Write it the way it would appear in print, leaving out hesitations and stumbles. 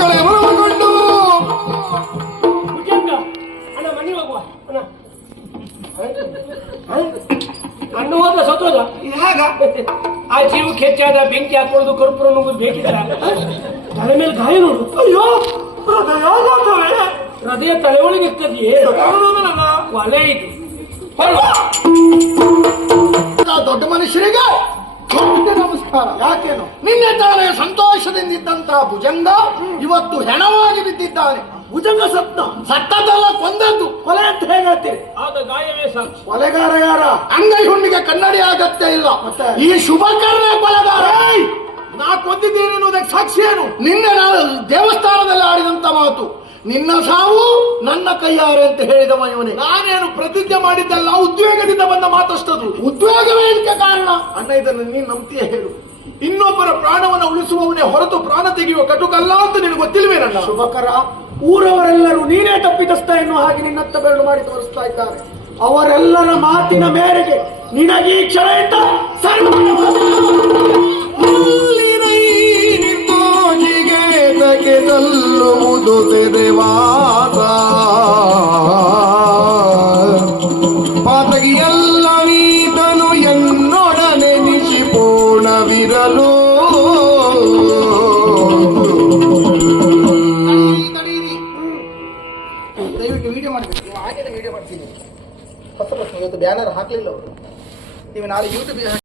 ಕಳೆ ಒಳಗೊಂಡು ಅಣ್ಣ ಹೋದ ಸತ್ತೋದ ಹಾಗ ಆ ಜೀವಕ್ಕೆ ಹೆಚ್ಚಾದ ಬೆಂಕಿ ಹಾಕೊಳ್ಳೋದು ಕರ್ಪೂರ ನುಗ್ಗುದು ಬೇಕಿದ್ರ ತಲೆ ಮೇಲೆ ಗಾಯ ನೋಡು. ಅಯ್ಯೋ ಹೃದಯ ಹೃದಯ ತಲೆ ಒಳಗೆ ಇರ್ತದೆಯೇ ಒಲೆ ಇದು. ದೊಡ್ಡ ಮನುಷ್ಯರಿಗೆ ದೊಡ್ಡ ನಮಸ್ಕಾರ. ಯಾಕೇನು ನಿನ್ನೆ ತಾನೇ ಸಂತೋಷದಿಂದಿದ್ದಂತಹ ಭುಜಂಗ ಇವತ್ತು ಹೆಣವಾಗಿ ಬಿದ್ದಿದ್ದಾನೆ. ಭುಜಂಗ ಸತ್ತದಲ್ಲ ಕೊಂದದ್ದು. ಕೊಲೆ ಅಂತ ಹೇಗಾಗ್ತೀರಿ ಆಗ ಗಾಯವೇ ಸಾಕ್ಷಿ. ಕೊಲೆಗಾರ ಯಾರ? ಅಂಗೈ ಹುಣ್ಣಿಗೆ ಕನ್ನಡಿ ಅಗತ್ಯ ಇಲ್ಲ. ಈ ಶುಭಕರ್ಣ ಕೊಲೆಗಾರ. ನಾ ಕೊಂದಿದ್ದೇನೆ ಅನ್ನೋದಕ್ಕೆ ಸಾಕ್ಷಿ ಏನು? ನಿನ್ನೆ ನಾನು ದೇವಸ್ಥಾನದಲ್ಲಿ ಆಡಿದಂತ ಮಾತು, ನಿನ್ನ ಸಾವು ನನ್ನ ಕೈಯಾರೆ ಅಂತ ಹೇಳಿದವ ಇವನೇ. ನಾನೇನು ಪ್ರತಿಜ್ಞೆ ಮಾಡಿದ್ದಲ್ಲ, ಉದ್ವೇಗದಿಂದ ಬಂದ ಮಾತಷ್ಟದು. ಉದ್ವೇಗವೇ ಇದಕ್ಕೆ ಕಾರಣ. ಅಣ್ಣ ಇದನ್ನು ನೀನು ನಂಬ್ತೀಯ ಹೇಳು? ಇನ್ನೊಬ್ಬರ ಪ್ರಾಣವನ್ನು ಉಳಿಸುವವನೇ ಹೊರತು ಪ್ರಾಣ ತೆಗೆಯುವ ಕಟುಕಲ್ಲ ಅಂತ ನಿನಗೆ ಗೊತ್ತಿಲ್ವೇ? ನನ್ನ ಶುಭಕರ ಊರವರೆಲ್ಲರೂ ನೀನೇ ತಪ್ಪಿತಸ್ಥ ಎನ್ನುವ ಹಾಗೆ ನಿನ್ನತ್ತ ಬೆರಳು ಮಾಡಿ ತೋರಿಸ್ತಾ ಇದ್ದಾರೆ. ಅವರೆಲ್ಲರ ಮಾತಿನ ಮೇರೆಗೆ ನಿನಗೆ ಈ ಕ್ಷಣದಿಂದ ತಲ್ಲುವುದು ತೆರೆವಾದ ಪಾತಗಿಯಲ್ಲ ನೀತನು ಎನ್ನೊಡನೆ ನಿಶಿಪೂರ್ಣವಿರಲು. ದಯವಿಟ್ಟು ವಿಡಿಯೋ ಮಾಡಬೇಕು. ಹಾಗೆ ವಿಡಿಯೋ ಮಾಡ್ತೀನಿ. ಹೊಸ ಇವತ್ತು ಬ್ಯಾನರ್ ಹಾಕ್ಲಿಲ್ಲ ಅವರು. ನೀವು ನಾಳೆ ಯೂಟ್ಯೂಬ್